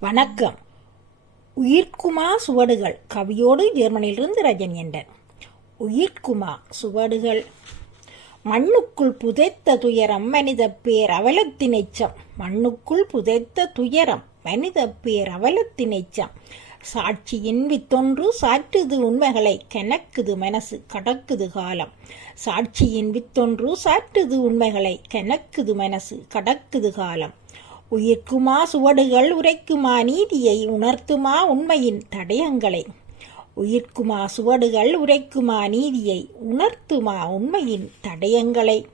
வணக்கம். உயிர்க்குமா சுவடுகள்? கவியோடு ஜெர்மனியிலிருந்து ரஜன் உயிர்க்குமா சுவடுகள்? மண்ணுக்குள் புதைத்த துயரம் மனித பேர் அவலத்தின் எச்சம். மண்ணுக்குள் புதைத்த துயரம் மனித பேர் அவலத்தின் எச்சம். சாட்சியின் வித்தொன்று சாற்றுது உண்மைகளை கெனக்குது மனசு கடக்குது காலம். சாட்சியின் வித்தொன்று சாற்றுது உண்மைகளை கெனக்குது மனசு கடக்குது காலம். உயிர்க்குமா சுவடுகள் உரைக்குமா நீதியை உணர்த்துமா உண்மையின் தடயங்களை? உயிர்க்குமா சுவடுகள் உரைக்குமா நீதியை உணர்த்துமா உண்மையின் தடயங்களை?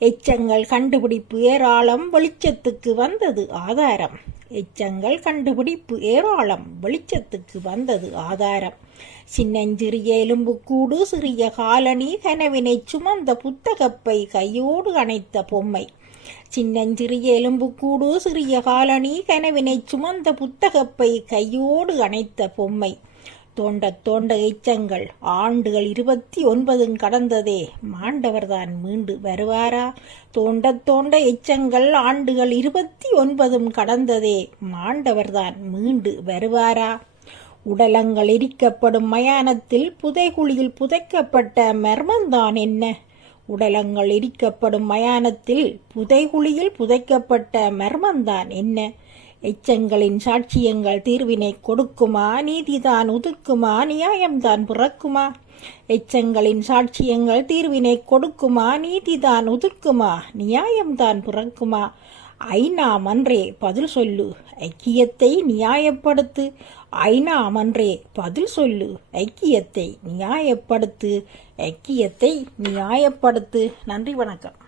எச்சங்கள் கண்டுபிடிப்பு ஏராளம் வெளிச்சத்துக்கு வந்தது ஆதாரம். எச்சங்கள் கண்டுபிடிப்பு ஏராளம் வெளிச்சத்துக்கு வந்தது ஆதாரம். சின்னஞ்சிறிய எலும்புக்கூடு சிறிய காலனி கனவினை சுமந்த புத்தகப்பை கையோடு அணைத்த பொம்மை. சின்னஞ்சிறிய எலும்புக்கூடு சிறிய காலனி கனவினை சுமந்த புத்தகப்பை கையோடு அணைத்த பொம்மை. தோண்ட தோண்ட எச்சங்கள் ஆண்டுகள் இருபத்தி ஒன்பதும் கடந்ததே. மாண்டவர்தான் மீண்டு வருவாரா? தோண்ட தோண்ட எச்சங்கள் ஆண்டுகள் இருபத்தி ஒன்பதும் கடந்ததே. மாண்டவர்தான் மீண்டு வருவாரா? உடலங்கள் எரிக்கப்படும் மயானத்தில் புதைகுழியில் புதைக்கப்பட்ட மர்மந்தான் என்ன? உடலங்கள் எரிக்கப்படும் மயானத்தில் புதைகுழியில் புதைக்கப்பட்ட மர்மந்தான் என்ன? எச்சங்களின் சாட்சியங்கள் தீர்வினை கொடுக்குமா? நீதிதான் உதுக்குமா நியாயம்தான் பிறக்குமா? எச்சங்களின் சாட்சியங்கள் தீர்வினை கொடுக்குமா? நீதிதான் உதுக்குமா நியாயம்தான் பிறக்குமா? ஐநா மன்றே பதில் சொல்லு. ஐக்கியத்தை நியாயப்படுத்து. ஐநா மன்றே பதில் சொல்லு. ஐக்கியத்தை நியாயப்படுத்து. ஐக்கியத்தை நியாயப்படுத்து. நன்றி வணக்கம்.